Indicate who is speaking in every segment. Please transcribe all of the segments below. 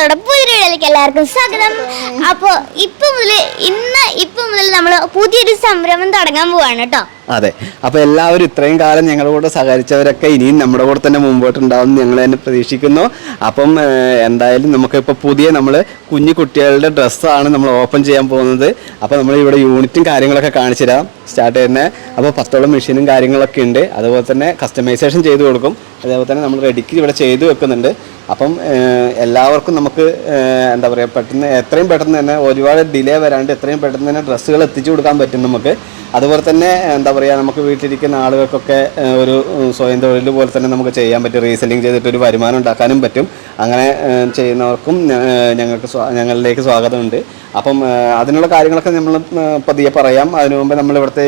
Speaker 1: നമ്മളുടെ പുതിയൊരുവിലേക്ക് എല്ലാവർക്കും സ്വാഗതം. അപ്പോൾ ഇപ്പൊ മുതൽ ഇന്ന് ഇപ്പൊ മുതൽ നമ്മൾ പുതിയൊരു സംരംഭം തുടങ്ങാൻ പോവാണ് കേട്ടോ.
Speaker 2: അതെ. അപ്പൊ എല്ലാവരും ഇത്രയും കാലം ഞങ്ങളുടെ കൂടെ സഹകരിച്ചവരൊക്കെ ഇനിയും നമ്മുടെ കൂടെ തന്നെ മുമ്പോട്ട് ഉണ്ടാവും ഞങ്ങൾ തന്നെ പ്രതീക്ഷിക്കുന്നു. അപ്പം എന്തായാലും നമുക്ക് ഇപ്പൊ പുതിയ നമ്മൾ കുഞ്ഞു കുട്ടികളുടെ ഡ്രസ്സാണ് നമ്മൾ ഓപ്പൺ ചെയ്യാൻ പോകുന്നത്. അപ്പൊ നമ്മൾ ഇവിടെ യൂണിറ്റും കാര്യങ്ങളൊക്കെ കാണിച്ചു തരാം. സ്റ്റാർട്ട് ചെയ്യുന്നത് അപ്പോൾ പത്തോളം മെഷീനും കാര്യങ്ങളൊക്കെ ഉണ്ട്. അതുപോലെ തന്നെ കസ്റ്റമൈസേഷൻ ചെയ്തു കൊടുക്കും. അതേപോലെ തന്നെ നമ്മൾ റെഡിക്ക് ഇവിടെ ചെയ്തു വെക്കുന്നുണ്ട്. അപ്പം എല്ലാവർക്കും നമുക്ക് എന്താ പറയുക പെട്ടെന്ന് എത്രയും പെട്ടെന്ന് തന്നെ ഒരുപാട് ഡിലേ വരാണ്ട് എത്രയും പെട്ടെന്ന് തന്നെ ഡ്രസ്സുകൾ എത്തിച്ചു കൊടുക്കാൻ പറ്റും നമുക്ക്. അതുപോലെ തന്നെ എന്താ പറയുക നമുക്ക് വീട്ടിലിരിക്കുന്ന ആളുകൾക്കൊക്കെ ഒരു സ്വയം തൊഴിൽ പോലെ തന്നെ നമുക്ക് ചെയ്യാൻ പറ്റും. റീസെല്ലിംഗ് ചെയ്തിട്ട് ഒരു വരുമാനം ഉണ്ടാക്കാനും പറ്റും. അങ്ങനെ ചെയ്യുന്നവർക്കും ഞങ്ങൾക്ക് ഞങ്ങളിലേക്ക് സ്വാഗതമുണ്ട്. അപ്പം അതിനുള്ള കാര്യങ്ങളൊക്കെ നമ്മൾ പതിയെ പറയാം. അതിനു മുമ്പ് നമ്മൾ ഇവിടുത്തെ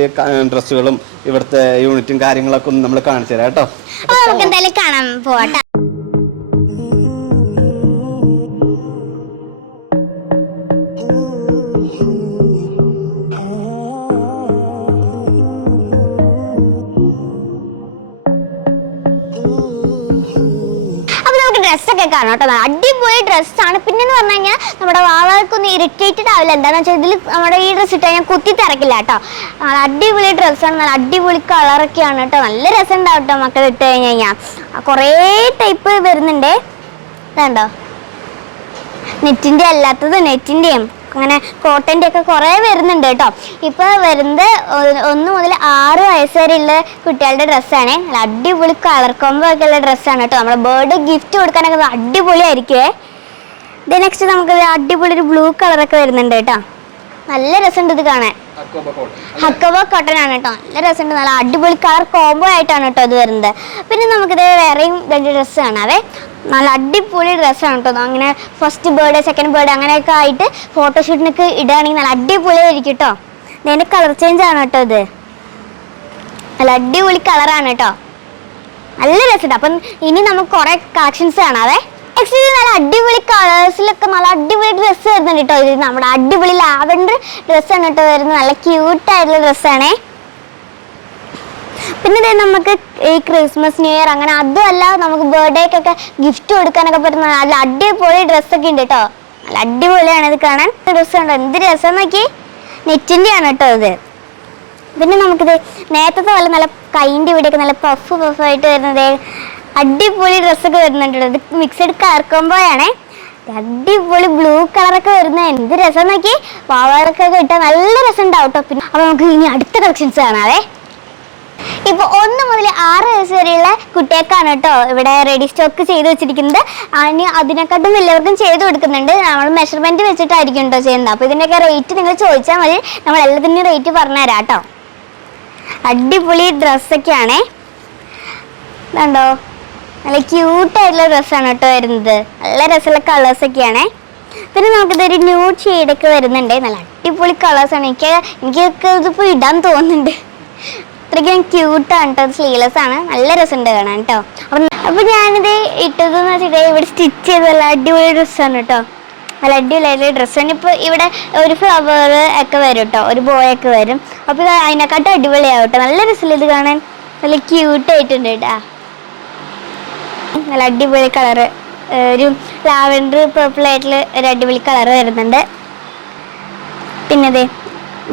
Speaker 2: ഡ്രസ്സുകളും ഇവിടുത്തെ യൂണിറ്റും കാര്യങ്ങളൊക്കെ ഒന്ന് നമ്മൾ കാണിച്ചു തരാം കേട്ടോ.
Speaker 1: കാണാൻ അടിപൊളി ഡ്രസ്സാണ് പിന്നെ എന്ന് പറഞ്ഞു കഴിഞ്ഞാൽ നമ്മുടെ വാവകൾക്കൊന്നും ഇറിറ്റേറ്റഡ് ആവില്ല. എന്താണെന്ന് വെച്ചാൽ ഇതിൽ നമ്മുടെ ഈ ഡ്രസ്സ് ഇട്ട് കഴിഞ്ഞാൽ കുത്തി തിരക്കില്ല കേട്ടോ. അടിപൊളി ഡ്രസ്സാണ് നല്ല അടിപൊളി കളറൊക്കെയാണ് കേട്ടോ. നല്ല രസം ഉണ്ടാവും കേട്ടോ മക്കൾ ഇട്ട് കഴിഞ്ഞ് കഴിഞ്ഞാൽ കുറേ ടൈപ്പ് വരുന്നുണ്ടേ. ഇതുണ്ടോ? നെറ്റിന്റെ അല്ലാത്തത് നെറ്റിന്റെയും അങ്ങനെ കോട്ടന്റെ ഒക്കെ കുറേ വരുന്നുണ്ട് കേട്ടോ. ഇപ്പോൾ വരുന്നത് ഒന്ന് മുതൽ ആറ് വയസ്സ് വരെയുള്ള കുട്ടികളുടെ ഡ്രസ്സാണ്. നല്ല അടിപൊളി കളർ കോംബോ ഒക്കെ ഉള്ള ഡ്രസ്സാണ് കേട്ടോ. നമ്മുടെ ബേർഡ് ഗിഫ്റ്റ് കൊടുക്കാനൊക്കെ അടിപൊളി അടിപൊളിയായിരിക്കുമേ ഇത് നെക്സ്റ്റ് നമുക്ക് അടിപൊളി ഒരു ബ്ലൂ കളറൊക്കെ വരുന്നുണ്ട് കേട്ടോ. നല്ല രസമുണ്ട് ഇത് കാണാൻ. ഹക്കോബ കോട്ടൺ ആണ് കേട്ടോ. നല്ല രസമുണ്ട്. നല്ല അടിപൊളി കളർ കോംബോ ആയിട്ടാണ് കേട്ടോ ഇത് വരുന്നത്. പിന്നെ നമുക്കിത് വേറെയും രണ്ട് ഡ്രസ്സ് കാണാവേ. നല്ല അടിപൊളി ഡ്രസ്സാണ് കേട്ടോ അങ്ങനെ ഫസ്റ്റ് ബർത്ത്ഡേ സെക്കൻഡ് ബർത്ത്ഡേ അങ്ങനെയൊക്കെ ആയിട്ട് ഫോട്ടോഷൂട്ടിനൊക്കെ ഇടുകയാണെങ്കിൽ നല്ല അടിപൊളിയായിരിക്കും കേട്ടോ ഇതിന്റെ കളർ ചേഞ്ച് ആണ് കേട്ടോ ഇത്. നല്ല അടിപൊളി കളറാണ് കേട്ടോ നല്ല രസമുണ്ട് അപ്പം ഇനി നമുക്ക് കുറേ കളക്ഷൻസ് കാണാവേ. നെക്സ്റ്റ് നല്ല അടിപൊളി കളേഴ്സിലൊക്കെ നല്ല അടിപൊളി ഡ്രസ്സ് വരുന്നുണ്ട് കേട്ടോ ഇത് നമ്മുടെ അടിപൊളി ലാവൻഡർ ഡ്രസ്സാണ് കേട്ടോ വരുന്നത്. നല്ല ക്യൂട്ടായിട്ടുള്ള ഡ്രസ്സാണേ പിന്നെ നമുക്ക് ഈ ക്രിസ്മസ് ന്യൂ ഇയർ അങ്ങനെ അതും അല്ല നമുക്ക് ബർത്ത്ഡേക്കൊക്കെ ഗിഫ്റ്റ് കൊടുക്കാനൊക്കെ പറ്റുന്ന നല്ല അടിപൊളി ഡ്രസ്സൊക്കെ ഉണ്ട് കേട്ടോ നല്ല അടിപൊളിയാണ് ഇത് കാണാൻ. ഡ്രസ്സ് ഉണ്ടോ എന്ത് രസം നോക്കി. നെറ്റിന്റെ ആണ് കേട്ടോ ഇത്. പിന്നെ നമുക്കിത് നേരത്തെ പോലെ നല്ല കൈന്റെ ഇവിടെയൊക്കെ നല്ല പഫ് പഫായിട്ട് വരുന്നത്. അടിപൊളി ഡ്രസ്സൊക്കെ വരുന്നുണ്ട്. ഇത് മിക്സഡ് കളർ കോമ്പോയാണേ അടിപൊളി ബ്ലൂ കളറൊക്കെ വരുന്ന എന്ത് രസം നോക്കി. പാവാടൊക്കെ ഇട്ടാൽ നല്ല രസം ഉണ്ടാവും കേട്ടോ പിന്നെ അപ്പോൾ നമുക്ക് ഇനി അടുത്ത കളക്ഷൻസ് കാണാവേ. ഇപ്പൊ ഒന്ന് മുതൽ ആറ് വയസ്സ് വരെയുള്ള കുട്ടികൾക്കാണ് കേട്ടോ ഇവിടെ റെഡി സ്റ്റോക്ക് ചെയ്ത് വെച്ചിരിക്കുന്നത്. അതിന് അതിനെക്കാട്ടും വലിയവർക്കും ചെയ്ത് കൊടുക്കുന്നുണ്ട്. നമ്മൾ മെഷർമെന്റ് വെച്ചിട്ടായിരിക്കും കേട്ടോ ചെയ്യുന്നത്. അപ്പോൾ ഇതിന്റെയൊക്കെ റേറ്റ് നിങ്ങൾ ചോദിച്ചാൽ മതി. നമ്മൾ എല്ലാത്തിന്റെയും റേറ്റ് പറഞ്ഞുതരാം കേട്ടോ അടിപൊളി ഡ്രസ്സൊക്കെയാണേ ഇതുണ്ടോ നല്ല ക്യൂട്ടായിട്ടുള്ള ഡ്രസ്സാണ് കേട്ടോ വരുന്നത്. നല്ല രസമുള്ള കളേഴ്സൊക്കെയാണേ പിന്നെ നമുക്കിതൊരു ന്യൂ ഷെയ്ഡൊക്കെ വരുന്നുണ്ട്. നല്ല അടിപൊളി കളേഴ്സാണ് എനിക്ക് എനിക്കൊക്കെ ഇതിപ്പോൾ ഇടാൻ തോന്നുന്നുണ്ട്. അത്രയ്ക്കും ക്യൂട്ടാണ് കേട്ടോ സ്ലീവ്ലെസ് ആണ്. നല്ല രസമുണ്ട് കാണാൻ കേട്ടോ അപ്പം അപ്പം ഞാനിത് ഇട്ടതെന്ന് വെച്ചിട്ടുണ്ടെങ്കിൽ ഇവിടെ സ്റ്റിച്ച് ചെയ്ത് നല്ല അടിപൊളി ഡ്രസ്സാണ് കേട്ടോ നല്ല അടിപൊളിയായിട്ടുള്ള ഡ്രസ്സാണ് ഇപ്പോൾ ഇവിടെ ഒരു ഫ്ലവർ ഒക്കെ വരും കേട്ടോ ഒരു ബോയ് ഒക്കെ വരും. അപ്പോൾ ഇത് അതിനെക്കാട്ടും അടിപൊളിയാവും കേട്ടോ നല്ല രസമില്ല ഇത് കാണാൻ? നല്ല ക്യൂട്ടായിട്ടുണ്ട് കേട്ടോ നല്ല അടിപൊളി കളറ് ഒരു ലാവൻഡർ പേർപ്പിൾ ആയിട്ടുള്ള ഒരു അടിപൊളി കളർ വരുന്നുണ്ട്. പിന്നെ അതെ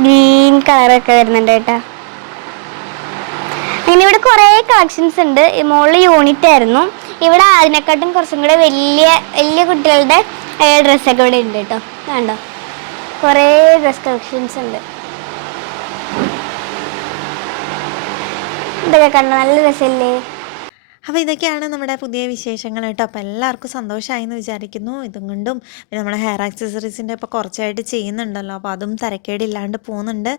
Speaker 1: ഗ്രീൻ കളറൊക്കെ വരുന്നുണ്ട് കേട്ടോ അങ്ങനെ ഇവിടെ കുറേ കളക്ഷൻസ് ഉണ്ട്. ഈ മുകളിൽ യൂണിറ്റ് ആയിരുന്നു. ഇവിടെ അതിനെക്കാട്ടും കുറച്ചും കൂടെ വലിയ വലിയ കുട്ടികളുടെ ഡ്രസ്സൊക്കെ ഇവിടെ ഉണ്ട് കേട്ടോ. കണ്ടോ? കുറേ ഡ്രസ് കളക്ഷൻസ് ഉണ്ട്. ഇതൊക്കെ കണ്ടോ? നല്ല രസമല്ലേ?
Speaker 3: അപ്പോൾ ഇതൊക്കെയാണ് നമ്മുടെ പുതിയ വിശേഷങ്ങൾ കേട്ടോ. അപ്പോൾ എല്ലാവർക്കും സന്തോഷമായി എന്ന് വിചാരിക്കുന്നു. ഇതും കൊണ്ടും പിന്നെ നമ്മുടെ ഹെയർ ആക്സസറീസിന്റെ ഇപ്പോൾ കുറച്ചായിട്ട് ചെയ്യുന്നുണ്ടല്ലോ. അപ്പോൾ അതും തരക്കേടില്ലാണ്ട് പോകുന്നുണ്ട്.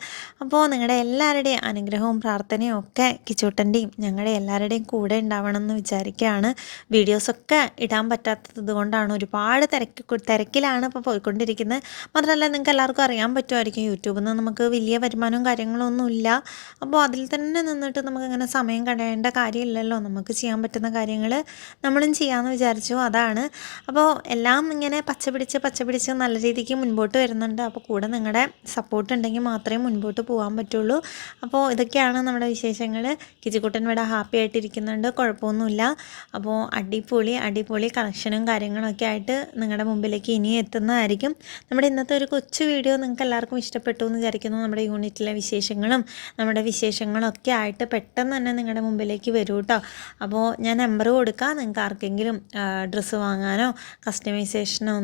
Speaker 3: അപ്പോൾ നിങ്ങളുടെ എല്ലാവരുടെയും അനുഗ്രഹവും പ്രാർത്ഥനയും ഒക്കെ കിച്ചൂട്ടന്റെയും ഞങ്ങളുടെ എല്ലാവരുടെയും കൂടെ ഉണ്ടാവണം എന്ന് വിചാരിക്കുകയാണ്. വീഡിയോസൊക്കെ ഇടാൻ പറ്റാത്തത് കൊണ്ടാണ് ഒരുപാട് തിരക്ക് തിരക്കിലാണ് ഇപ്പോൾ പോയിക്കൊണ്ടിരിക്കുന്നത്. മാത്രമല്ല നിങ്ങൾക്ക് എല്ലാവർക്കും അറിയാൻ പറ്റുമായിരിക്കും യൂട്യൂബിൽ നിന്ന് നമുക്ക് വലിയ വരുമാനവും കാര്യങ്ങളൊന്നും ഇല്ല അപ്പോൾ അതിൽ തന്നെ നിന്നിട്ട് നമുക്ക് ഇങ്ങനെ സമയം കളയേണ്ട കാര്യമില്ലല്ലോ. നമുക്ക് ചെയ്യാൻ പറ്റുന്ന കാര്യങ്ങൾ നമ്മളും ചെയ്യാമെന്ന് വിചാരിച്ചു അതാണ്. അപ്പോൾ എല്ലാം ഇങ്ങനെ പച്ച പിടിച്ച് പച്ച പിടിച്ച് നല്ല രീതിക്ക് മുൻപോട്ട് വരുന്നുണ്ട്. അപ്പോൾ കൂടെ നിങ്ങളുടെ സപ്പോർട്ട് ഉണ്ടെങ്കിൽ മാത്രമേ മുൻപോട്ട് പോകാൻ പറ്റുള്ളൂ. അപ്പോൾ ഇതൊക്കെയാണ് നമ്മുടെ വിശേഷങ്ങൾ കിജിക്കുട്ടൻ ഇവിടെ ഹാപ്പി ആയിട്ടിരിക്കുന്നുണ്ട് കുഴപ്പമൊന്നുമില്ല. അപ്പോൾ അടിപൊളി അടിപൊളി കളക്ഷനും കാര്യങ്ങളൊക്കെ ആയിട്ട് നിങ്ങളുടെ മുമ്പിലേക്ക് ഇനിയും എത്തുന്നതായിരിക്കും. നമ്മുടെ ഇന്നത്തെ ഒരു കൊച്ചു വീഡിയോ നിങ്ങൾക്ക് എല്ലാവർക്കും ഇഷ്ടപ്പെട്ടു എന്ന് വിചാരിക്കുന്നു. നമ്മുടെ യൂണിറ്റിലെ വിശേഷങ്ങളും നമ്മുടെ വിശേഷങ്ങളൊക്കെ ആയിട്ട് പെട്ടെന്ന് തന്നെ നിങ്ങളുടെ മുമ്പിലേക്ക് വരൂ കേട്ടോ അപ്പോൾ ഞാൻ നമ്പർ കൊടുക്കാം. നിങ്ങൾക്ക് ആർക്കെങ്കിലും ഡ്രസ്സ് വാങ്ങാനോ കസ്റ്റമൈസേഷനോ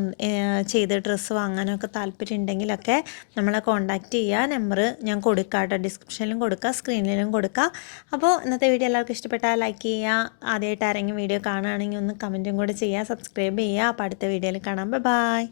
Speaker 3: ചെയ്ത് ഡ്രസ്സ് വാങ്ങാനോ ഒക്കെ താല്പര്യം ഉണ്ടെങ്കിലൊക്കെ നമ്മളെ കോൺടാക്റ്റ് ചെയ്യുക. നമ്പർ ഞാൻ കൊടുക്കാം കേട്ടോ. ഡിസ്ക്രിപ്ഷനിലും കൊടുക്കുക സ്ക്രീനിലും കൊടുക്കുക അപ്പോൾ ഇന്നത്തെ വീഡിയോ എല്ലാവർക്കും ഇഷ്ടപ്പെട്ടാൽ ലൈക്ക് ചെയ്യുക. ആദ്യമായിട്ട് ആരെങ്കിലും വീഡിയോ കാണുകയാണെങ്കിൽ ഒന്ന് കമന്റും കൂടെ ചെയ്യുക. സബ്സ്ക്രൈബ് ചെയ്യുക. അപ്പോൾ അടുത്ത വീഡിയോയിൽ കാണാം. ബൈ